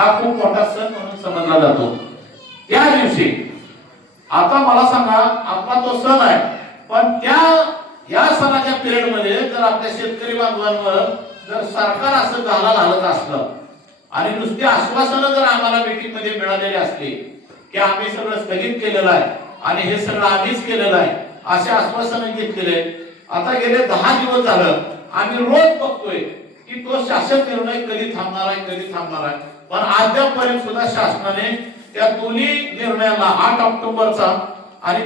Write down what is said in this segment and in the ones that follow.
हा खूप मोठा सण म्हणून समजला जातो। त्या दिवशी आता मला सांगा, आपला तो सण आहे, पण या सणाच्या पिरियड मध्ये जर आपल्या शेतकरी बांधवांवर जर सरकार असं घालत असलं आणि नुसती आश्वासनं जर आम्हाला मीटिंग मध्ये मिळालेली असली की आम्ही सगळं स्थगित केलेलं आहे आणि हे सगळं आम्हीच केलेलं आहे असे आश्वासनं घेतलेले, आता गेले 10 दिवस झालं आम्ही रोज बघतोय की तो शासन निर्णय कधी थांबणार आहे, पण अद्यापपर्यंत सुद्धा शासनाने त्या दोन्ही निर्णयाला 8 ऑक्टोबरचा आणि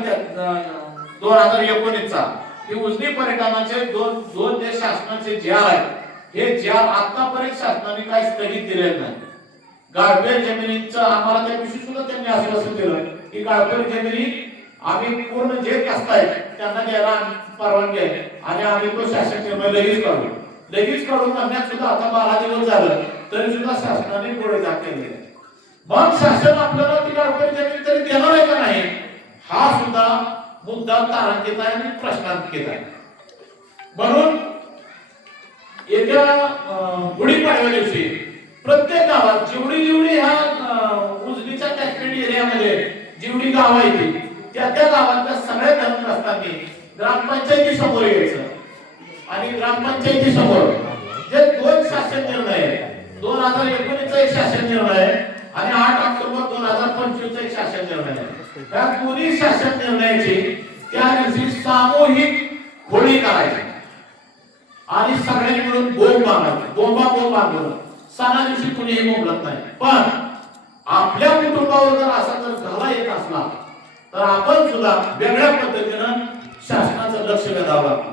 2019 चा हे उजनी पर्यटनाचे दोन जे शासनाचे जे आर आहेत, हे जे आर आतापर्यंत शासनाने काही स्थगित केलेले नाही। गाळपेट जमिनीचं आम्हाला त्या दिवशी सुद्धा त्यांनी आश्वासन दिलं की गाळपेट जमिनी आम्ही पूर्ण जे कष्ट आहेत त्यांना द्यायला परवानगी आहे आणि आम्ही तो शासन निर्णय लगेच काढून म्हणण्यात सुद्धा आता 12 दिवस झालं तरी सुद्धा शासनाने डोळे झाकले गेले। मग शासन आपल्याला ती गाळपेट जमीन तरी देणार आहे का नाही, हा सुद्धा मुद्दा तारांकित आहे आणि प्रश्नांकित आहे। म्हणून येत्या गुढीपाडव्या दिवशी प्रत्येक गावात जेवढी ह्या उजनीच्या कॅटमेंट एरियामध्ये जेवढी गावं आहेत त्या गावातल्या सगळ्या धर्मग्रस्तांनी ग्रामपंचायती समोर यायचं आणि ग्रामपंचायती समोर जे 2 शासन निर्णय 2019 चा एक शासन निर्णय आणि 8 ऑक्टोबर 2025 चा एक शासन निर्णय, त्या दोन्ही शासन निर्णयाची त्या दिवशी सामूहिक होळी करायची आणि सगळ्यांनी मिळून बोंब बांधला। सणा दिवशी कुणीही बोंबलत नाही, पण आपल्या कुटुंबावर जर असा जर घाला येत असला तर आपण सुद्धा वेगळ्या पद्धतीनं शासनाचं लक्ष वेधावं लागतं।